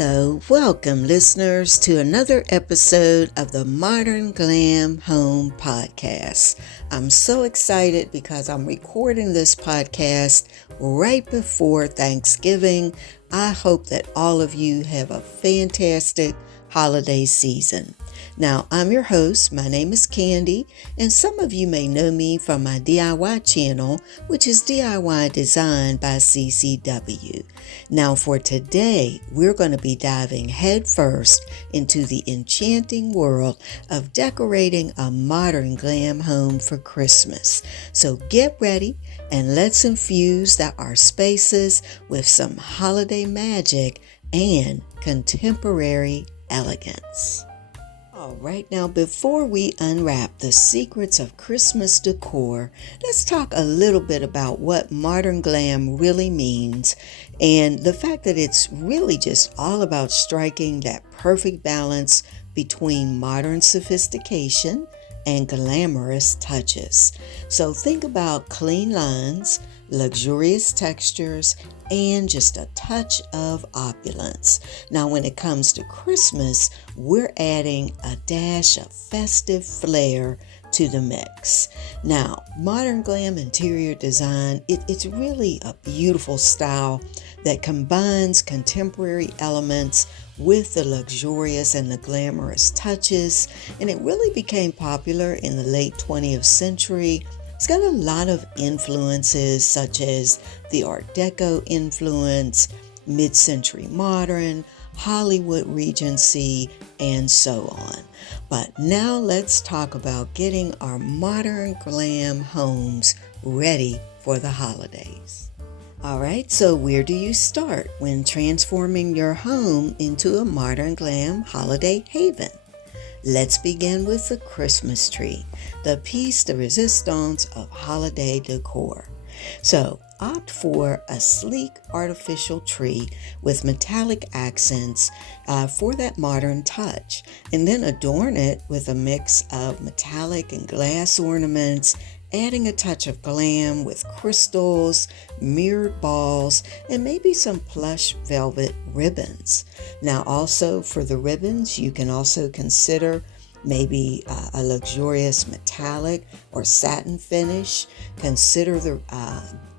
Hello, welcome listeners to another episode of the Modern Glam Home Podcast. I'm so excited because I'm recording this podcast right before Thanksgiving. I hope that all of you have a fantastic holiday season. Now, I'm your host. My name is Candy, and some of you may know me from my DIY channel, which is DIY Design by CCW. Now, for today, we're going to be diving headfirst into the enchanting world of decorating a modern glam home for Christmas. So get ready and let's infuse our spaces with some holiday magic and contemporary elegance. All right, now before we unwrap the secrets of Christmas decor, let's talk a little bit about what modern glam really means and the fact that it's really just all about striking that perfect balance between modern sophistication and glamorous touches. So think about clean lines, luxurious textures, and just a touch of opulence. Now, when it comes to Christmas, we're adding a dash of festive flair to the mix. Now, modern glam interior design, it's really a beautiful style that combines contemporary elements with the luxurious and the glamorous touches, and it really became popular in the late 20th century. It's got a lot of influences such as the Art Deco influence, mid-century modern, Hollywood Regency, and so on. But now let's talk about getting our modern glam homes ready for the holidays. All right, so where do you start when transforming your home into a modern glam holiday haven? Let's begin with the Christmas tree, the piece de resistance of holiday decor. So opt for a sleek artificial tree with metallic accents for that modern touch, and then adorn it with a mix of metallic and glass ornaments, adding a touch of glam with crystals, mirrored balls, and maybe some plush velvet ribbons. Now also for the ribbons, you can also consider maybe a luxurious metallic or satin finish. Consider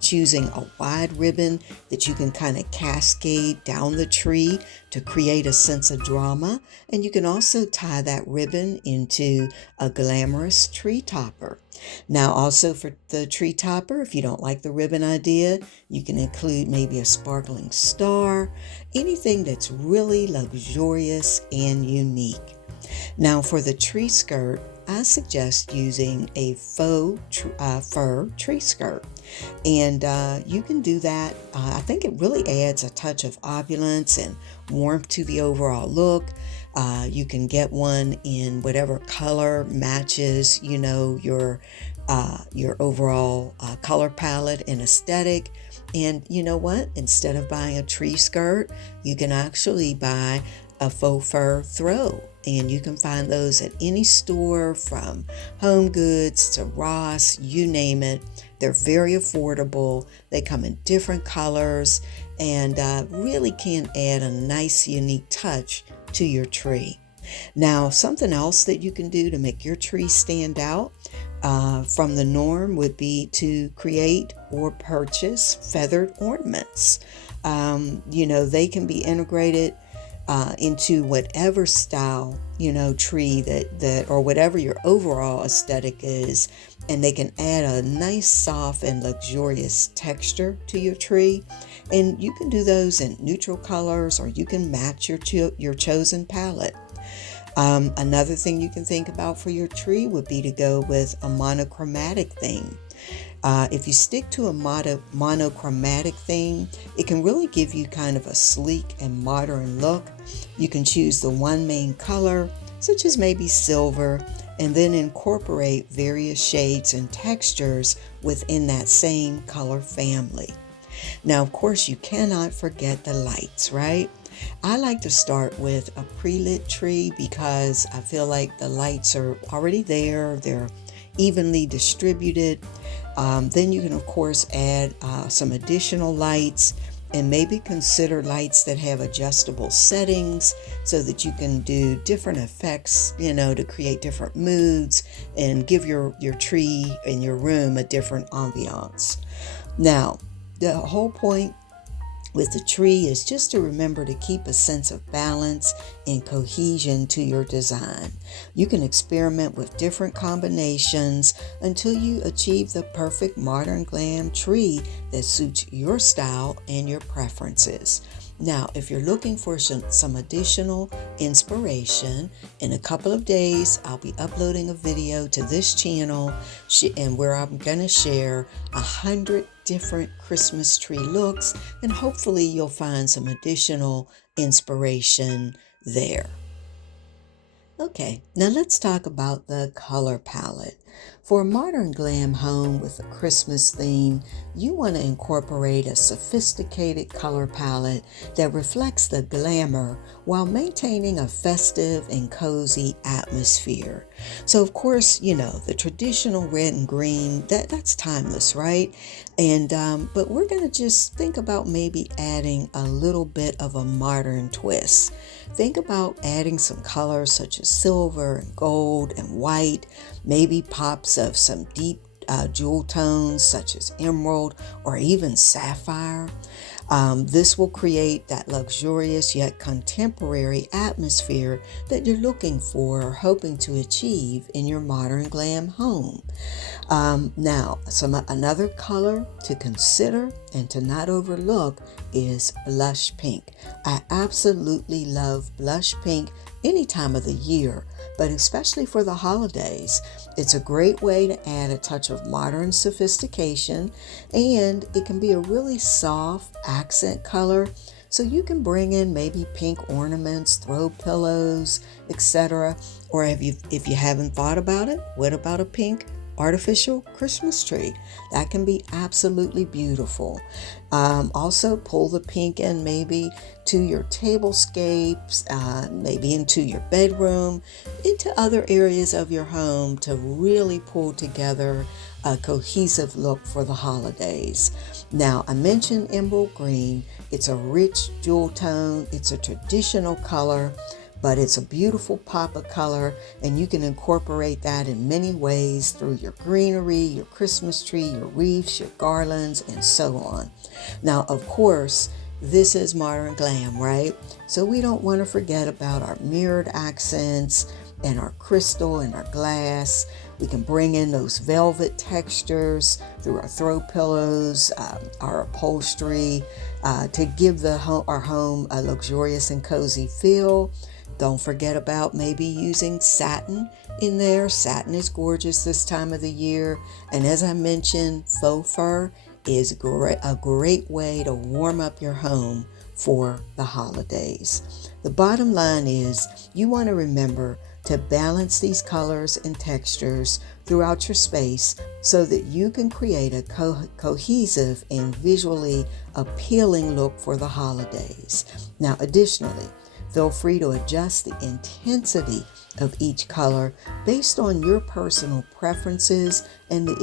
choosing a wide ribbon that you can kind of cascade down the tree to create a sense of drama. And you can also tie that ribbon into a glamorous tree topper. Now also for the tree topper, if you don't like the ribbon idea, you can include maybe a sparkling star, anything that's really luxurious and unique. Now for the tree skirt, I suggest using a faux fur tree skirt. And you can do that. I think it really adds a touch of opulence and warmth to the overall look. You can get one in whatever color matches, your overall color palette and aesthetic. And you know what? Instead of buying a tree skirt, you can actually buy a faux fur throw. And you can find those at any store from Home Goods to Ross, you name it. They're very affordable. They come in different colors and really can add a nice, unique touch to your tree. Now, something else that you can do to make your tree stand out from the norm would be to create or purchase feathered ornaments. They can be integrated into whatever style, tree that or whatever your overall aesthetic is, and they can add a nice, soft, and luxurious texture to your tree. And you can do those in neutral colors, or you can match your chosen palette. Another thing you can think about for your tree would be to go with a monochromatic theme. If you stick to a monochromatic theme, it can really give you kind of a sleek and modern look. You can choose the one main color, such as maybe silver, and then incorporate various shades and textures within that same color family. Now, of course, you cannot forget the lights, right? I like to start with a pre-lit tree because I feel like the lights are already there. They're evenly distributed. Then you can, of course, add some additional lights And maybe consider lights that have adjustable settings so that you can do different effects, to create different moods and give your tree in your room a different ambiance. Now, the whole point with the tree is just to remember to keep a sense of balance and cohesion to your design. You can experiment with different combinations until you achieve the perfect modern glam tree that suits your style and your preferences. Now, if you're looking for some additional inspiration, in a couple of days, I'll be uploading a video to this channel and where I'm going to share 100 different Christmas tree looks, and hopefully you'll find some additional inspiration there. Okay, now let's talk about the color palette. For a modern glam home with a Christmas theme, you want to incorporate a sophisticated color palette that reflects the glamour while maintaining a festive and cozy atmosphere. So of course, the traditional red and green, that's timeless, right? And but we're going to just think about maybe adding a little bit of a modern twist. Think about adding some colors such as silver and gold and white, maybe pops of some deep jewel tones such as emerald or even sapphire. This will create that luxurious yet contemporary atmosphere that you're looking for or hoping to achieve in your modern glam home. Now, another color to consider and to not overlook is blush pink. I absolutely love blush pink any time of the year, but especially for the holidays. It's a great way to add a touch of modern sophistication, and it can be a really soft accent color. So you can bring in maybe pink ornaments, throw pillows, etc. Or if you haven't thought about it, what about a pink artificial Christmas tree? That can be absolutely beautiful. Also pull the pink in maybe to your tablescapes, maybe into your bedroom, into other areas of your home to really pull together a cohesive look for the holidays. Now, I mentioned emerald green. It's a rich jewel tone. It's a traditional color, but it's a beautiful pop of color, and you can incorporate that in many ways through your greenery, your Christmas tree, your wreaths, your garlands, and so on. Now, of course, this is modern glam, right? So we don't want to forget about our mirrored accents and our crystal and our glass. We can bring in those velvet textures through our throw pillows, our upholstery, to give our home a luxurious and cozy feel. Don't forget about maybe using satin in there. Satin is gorgeous this time of the year. And as I mentioned, faux fur is a great way to warm up your home for the holidays. The bottom line is you want to remember to balance these colors and textures throughout your space so that you can create a cohesive and visually appealing look for the holidays. Now, additionally, feel free to adjust the intensity of each color based on your personal preferences and the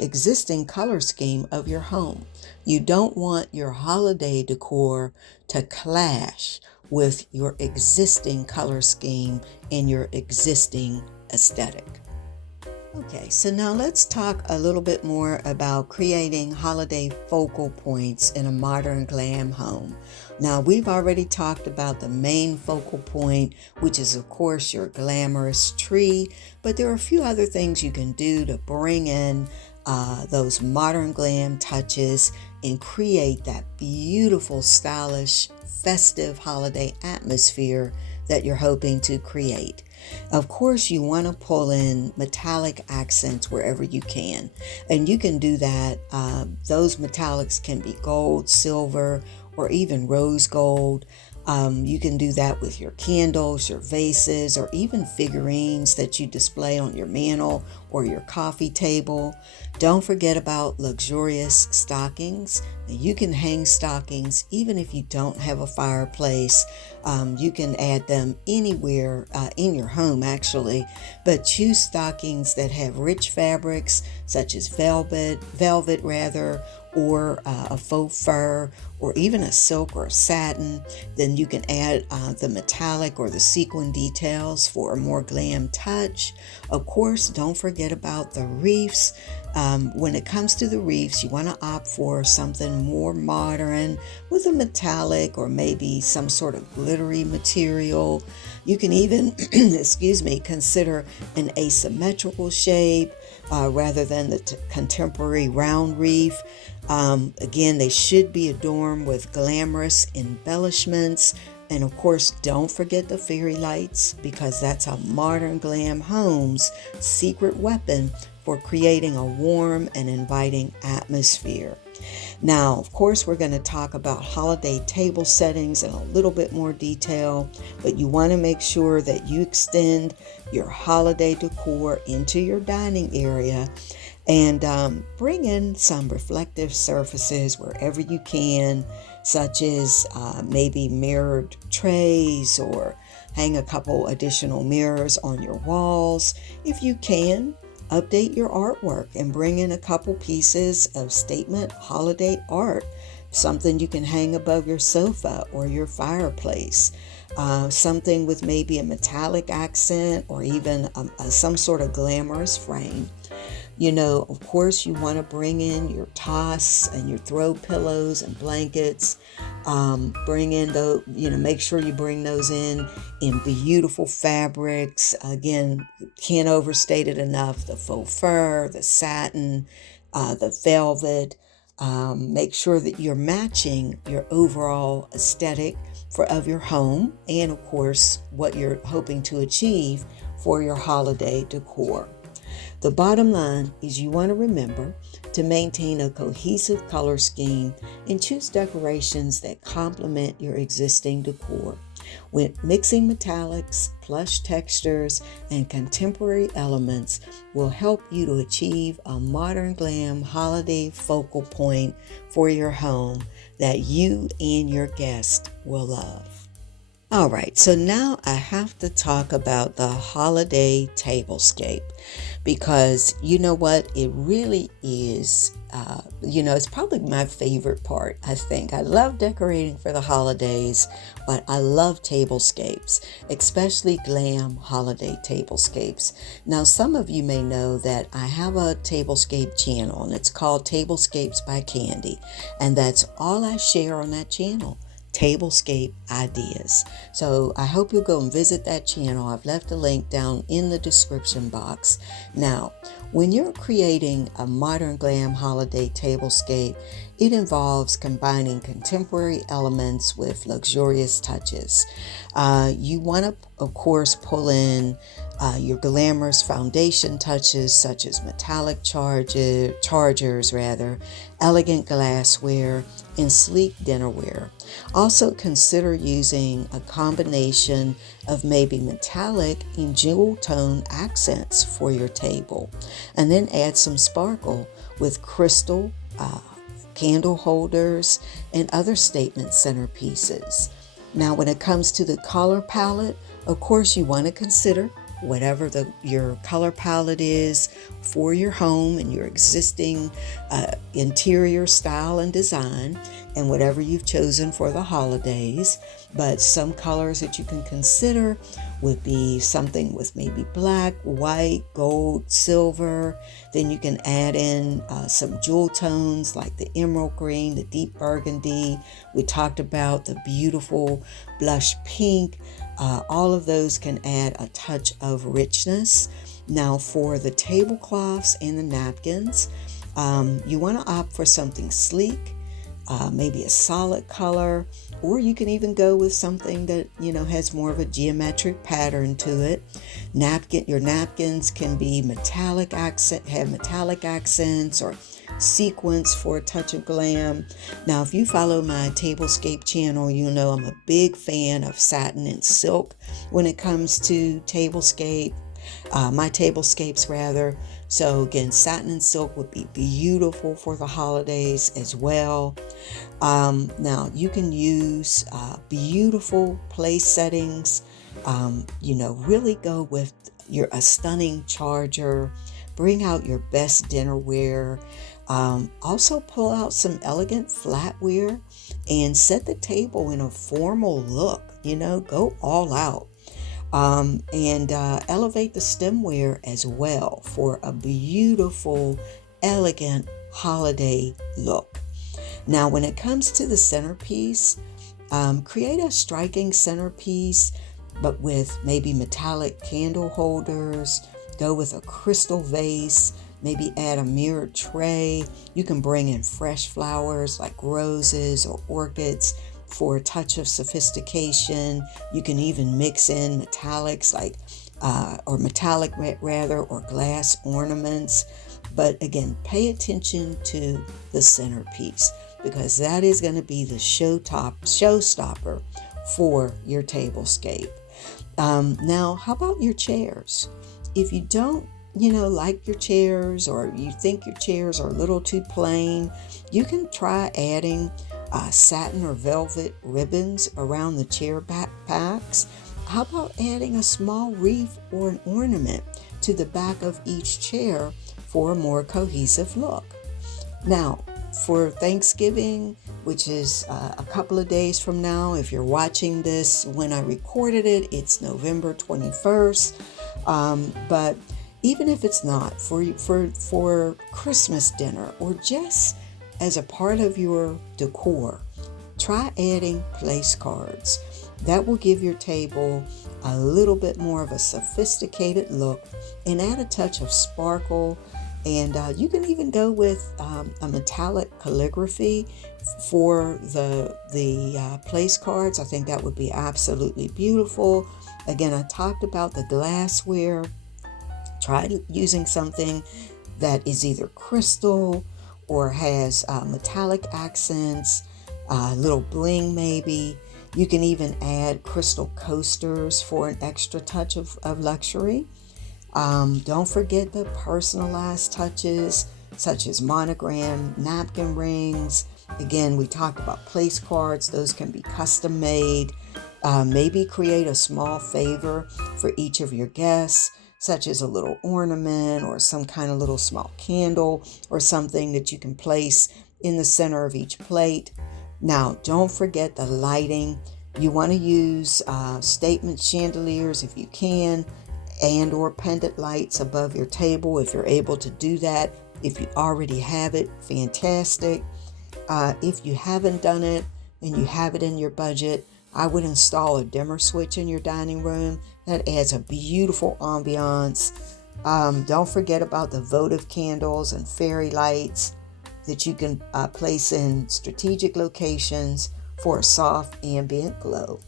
existing color scheme of your home. You don't want your holiday decor to clash with your existing color scheme and your existing aesthetic. Okay, so now let's talk a little bit more about creating holiday focal points in a modern glam home. Now, we've already talked about the main focal point, which is, of course, your glamorous tree, but there are a few other things you can do to bring in those modern glam touches and create that beautiful, stylish, festive holiday atmosphere that you're hoping to create. Of course, you want to pull in metallic accents wherever you can, and you can do that. Those metallics can be gold, silver, or even rose gold. You can do that with your candles, your vases, or even figurines that you display on your mantle or your coffee table. Don't forget about luxurious stockings. Now, you can hang stockings even if you don't have a fireplace. You can add them anywhere in your home, actually, but choose stockings that have rich fabrics such as velvet rather, or a faux fur, or even a silk or a satin. Then you can add the metallic or the sequin details for a more glam touch. Of course, don't forget about the wreaths. When it comes to the wreaths, you want to opt for something more modern with a metallic or maybe some sort of glittery material. You can even, consider an asymmetrical shape rather than the contemporary round wreath. Again, they should be adorned with glamorous embellishments. And of course, don't forget the fairy lights, because that's a Modern Glam Home's secret weapon for creating a warm and inviting atmosphere. Now, of course, we're going to talk about holiday table settings in a little bit more detail, but you want to make sure that you extend your holiday decor into your dining area and bring in some reflective surfaces wherever you can, such as maybe mirrored trays, or hang a couple additional mirrors on your walls. If you can, update your artwork and bring in a couple pieces of statement holiday art, something you can hang above your sofa or your fireplace, something with maybe a metallic accent or even some sort of glamorous frame. Of course, you want to bring in your toss and your throw pillows and blankets. Make sure you bring those in beautiful fabrics. Again, can't overstate it enough. The faux fur, the satin, the velvet. Make sure that you're matching your overall aesthetic of your home, and of course, what you're hoping to achieve for your holiday decor. The bottom line is you want to remember to maintain a cohesive color scheme and choose decorations that complement your existing decor. When mixing metallics, plush textures, and contemporary elements will help you to achieve a modern glam holiday focal point for your home that you and your guests will love. All right, so now I have to talk about the holiday tablescape, because you know what? It really is, it's probably my favorite part, I think. I love decorating for the holidays, but I love tablescapes, especially glam holiday tablescapes. Now, some of you may know that I have a tablescape channel, and it's called Tablescapes by Candy, and that's all I share on that channel. Tablescape ideas. So I hope you'll go and visit that channel. I've left a link down in the description box. Now, when you're creating a modern glam holiday tablescape, it involves combining contemporary elements with luxurious touches. You want to, of course, pull in your glamorous foundation touches, such as metallic chargers, elegant glassware, and sleek dinnerware. Also consider using a combination of maybe metallic and jewel tone accents for your table, and then add some sparkle with crystal candle holders and other statement centerpieces. Now, when it comes to the color palette, of course, you want to consider whatever your color palette is for your home and your existing interior style and design, and whatever you've chosen for the holidays. But some colors that you can consider would be something with maybe black, white, gold, silver. Then you can add in some jewel tones like the emerald green, the deep burgundy. We talked about the beautiful blush pink. All of those can add a touch of richness. Now, for the tablecloths and the napkins, you want to opt for something sleek, maybe a solid color, or you can even go with something that, has more of a geometric pattern to it. Your napkins can be have metallic accents or sequins for a touch of glam. Now, if you follow my Tablescape channel, you know I'm a big fan of satin and silk when it comes to my tablescapes rather. So again, satin and silk would be beautiful for the holidays as well. Now you can use beautiful place settings. Really go with a stunning charger. Bring out your best dinnerware. Also pull out some elegant flatware and set the table in a formal look. Go all out. And elevate the stemware as well for a beautiful, elegant holiday look. Now, when it comes to the centerpiece, create a striking centerpiece, but with maybe metallic candle holders. Go with a crystal vase, maybe add a mirrored tray. You can bring in fresh flowers like roses or orchids for a touch of sophistication. You can even mix in metallics or glass ornaments. But again, pay attention to the centerpiece because that is going to be the showstopper for your tablescape. Now, how about your chairs? If you don't like your chairs, or you think your chairs are a little too plain, you can try adding satin or velvet ribbons around the chair backs. How about adding a small wreath or an ornament to the back of each chair for a more cohesive look? Now, for Thanksgiving, which is a couple of days from now, if you're watching this when I recorded it, it's November 21st. But even if it's not, for Christmas dinner or just as a part of your decor, try adding place cards. That will give your table a little bit more of a sophisticated look and add a touch of sparkle. And you can even go with a metallic calligraphy for the place cards. I think that would be absolutely beautiful. Again, I talked about the glassware. Try using something that is either crystal or has metallic accents, little bling maybe. You can even add crystal coasters for an extra touch of luxury. Don't forget the personalized touches such as monogram napkin rings. Again, we talked about place cards. Those can be custom made. Maybe create a small favor for each of your guests, such as a little ornament or some kind of little small candle or something that you can place in the center of each plate. Now, don't forget the lighting. You want to use statement chandeliers if you can, and or pendant lights above your table if you're able to do that. If you already have it, fantastic. If you haven't done it and you have it in your budget, I would install a dimmer switch in your dining room. That adds a beautiful ambiance. Don't forget about the votive candles and fairy lights that you can place in strategic locations for a soft ambient glow.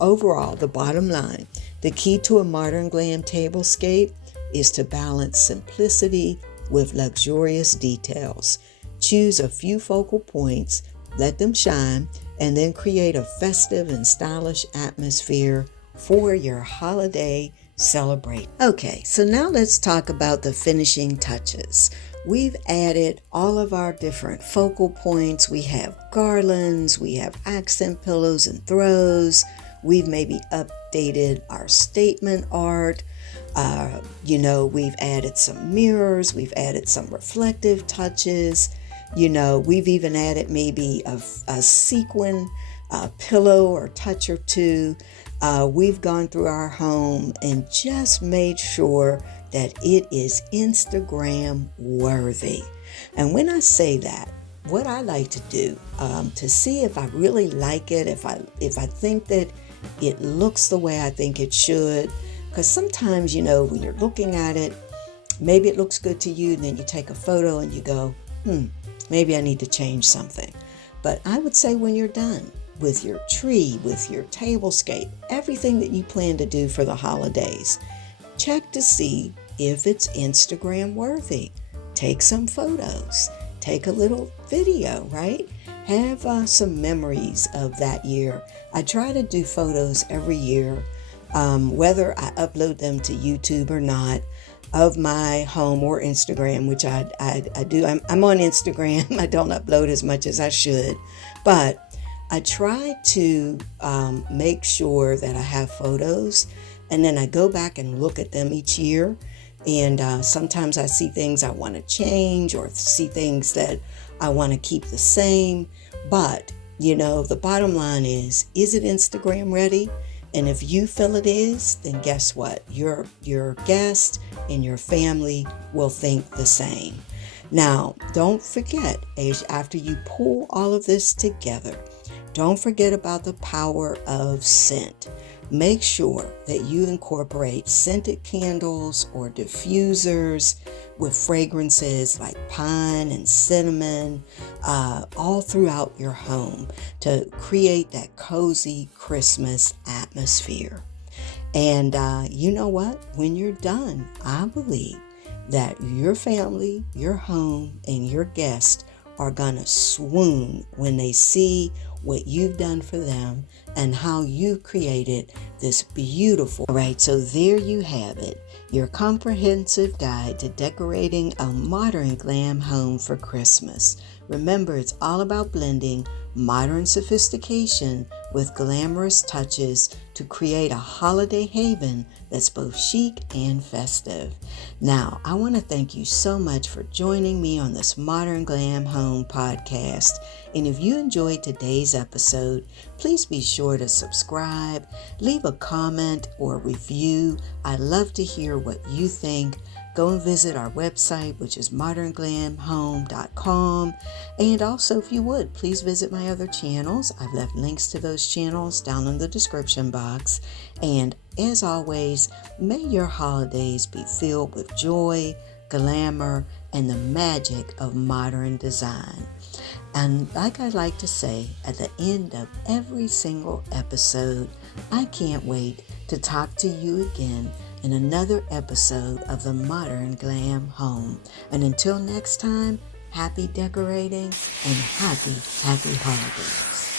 Overall, the bottom line, the key to a modern glam tablescape is to balance simplicity with luxurious details. Choose a few focal points, let them shine, and then create a festive and stylish atmosphere for your holiday celebration. Okay, so now let's talk about the finishing touches. We've added all of our different focal points. We have garlands, we have accent pillows and throws. We've maybe updated our statement art. We've added some mirrors. We've added some reflective touches. We've even added maybe a sequin pillow or touch or two. We've gone through our home and just made sure that it is Instagram worthy. And when I say that, what I like to do to see if I really like it, if I think that it looks the way I think it should, because sometimes, when you're looking at it, maybe it looks good to you, and then you take a photo and you go, maybe I need to change something. But I would say when you're done with your tree, with your tablescape, everything that you plan to do for the holidays, check to see if it's Instagram worthy. Take some photos, take a little video, right? Have some memories of that year. I try to do photos every year, whether I upload them to YouTube or not, of my home or Instagram, which I do. I'm on Instagram. I don't upload as much as I should, but I try to make sure that I have photos, and then I go back and look at them each year. And sometimes I see things I want to change or see things that I want to keep the same. But, the bottom line is it Instagram ready? And if you feel it is, then guess what? Your guest and your family will think the same. Now, don't forget, after you pull all of this together, don't forget about the power of scent. Make sure that you incorporate scented candles or diffusers with fragrances like pine and cinnamon all throughout your home to create that cozy Christmas atmosphere. And you know what? When you're done, I believe that your family, your home, and your guests are going to swoon when they see what you've done for them and how you created this beautiful. All right, so there you have it, your comprehensive guide to decorating a modern glam home for Christmas. Remember, it's all about blending modern sophistication with glamorous touches to create a holiday haven that's both chic and festive. Now, I want to thank you so much for joining me on this Modern Glam Home Podcast. And if you enjoyed today's episode, please be sure to subscribe, leave a comment or review. I love to hear what you think. Go and visit our website, which is modernglamhome.com. And also, if you would, please visit my other channels. I've left links to those channels down in the description box. And as always, may your holidays be filled with joy, glamour, and the magic of modern design. And like I like to say at the end of every single episode, I can't wait to talk to you again in another episode of the Modern Glam Home. And until next time, happy decorating and happy holidays.